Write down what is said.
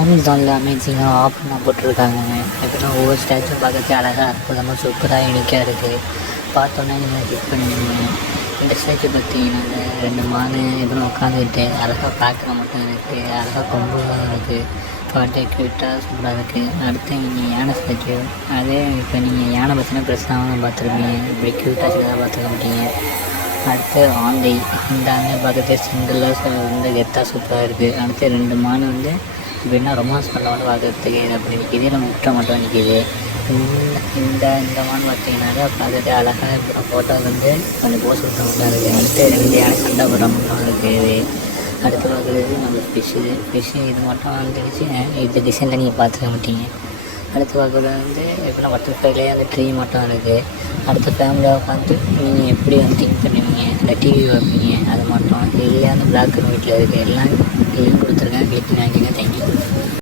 அமேசானில் அமேசிங்காக ஆஃபர்லாம் போட்டிருக்காங்கங்க. எப்படின்னா ஒவ்வொரு ஸ்டாச்சும் பார்க்கறதுக்கு அழகாக அற்புதமாக சூப்பராக யூனிக்காக இருக்குது. பார்த்தோன்னே நீங்கள் கிளிக் பண்ணுவீங்க. இந்த ஸ்டாச்சு பார்த்தீங்கன்னா இந்த 2 மான் எப்படின்னா உட்காந்துக்கிட்டு அழகாக பார்க்குற மட்டும் இருக்குது. அழகாக கொம்புலாம் இருக்குது. பார்த்து க்யூட்டாக சூப்பராக இருக்குது. அடுத்து நீங்கள் யானை ஸ்டாச்சு. அதே இப்போ நீங்கள் யானை பார்த்தீங்கன்னா பெருசாக பார்த்துருப்பீங்க. இப்படி க்யூட்டாக சின்னதாக பார்த்துக்க மாட்டீங்க. அடுத்து ஆந்தை. இந்த ஆந்தை பார்க்கறதே சிங்கிளாக வந்து கெத்தாக சூப்பராக இருக்குது. அடுத்து 2 மான் வந்து எப்படின்னா ரொமான்ஸ் பண்ண பார்க்கறதுக்கு அப்படி நிற்கிது. இல்லை முட்டை மட்டும் நிற்கிது. இந்த மான் பார்த்தீங்கன்னாக்கா பார்க்கறதே அழகாக ஃபோட்டோ வந்து கொஞ்சம் போஸ் விட்ட மட்டும் இருக்குது. அடுத்து 2 யானை சண்டை போடுற மட்டும் இருக்குது. அடுத்து பார்க்குறது நம்ம ஃபிஷ்ஷு இது மட்டும் வந்துடுச்சு. இது டிசைனில் நீங்கள் பார்த்துக்க மாட்டீங்க. அடுத்து பார்க்குறது வந்து எப்படின்னா பட்டர்ஃப்ளைலேயே அந்த ட்ரீ மட்டும் இருக்குது. அடுத்த ஃபேமிலியாக உட்காந்து நீங்கள் எப்படி வந்து திங்க் பண்ணுவீங்க, இல்லை டிவி வைப்பீங்க, அது மட்டும் இல்லையா அந்த பிளாக் அண்ட் ஒயிட்டில் இருக்குது. எல்லாம் லிங்க் கொடுத்துருக்கேன். கிளிக் பண்ணி வாங்கிக்கோங்க.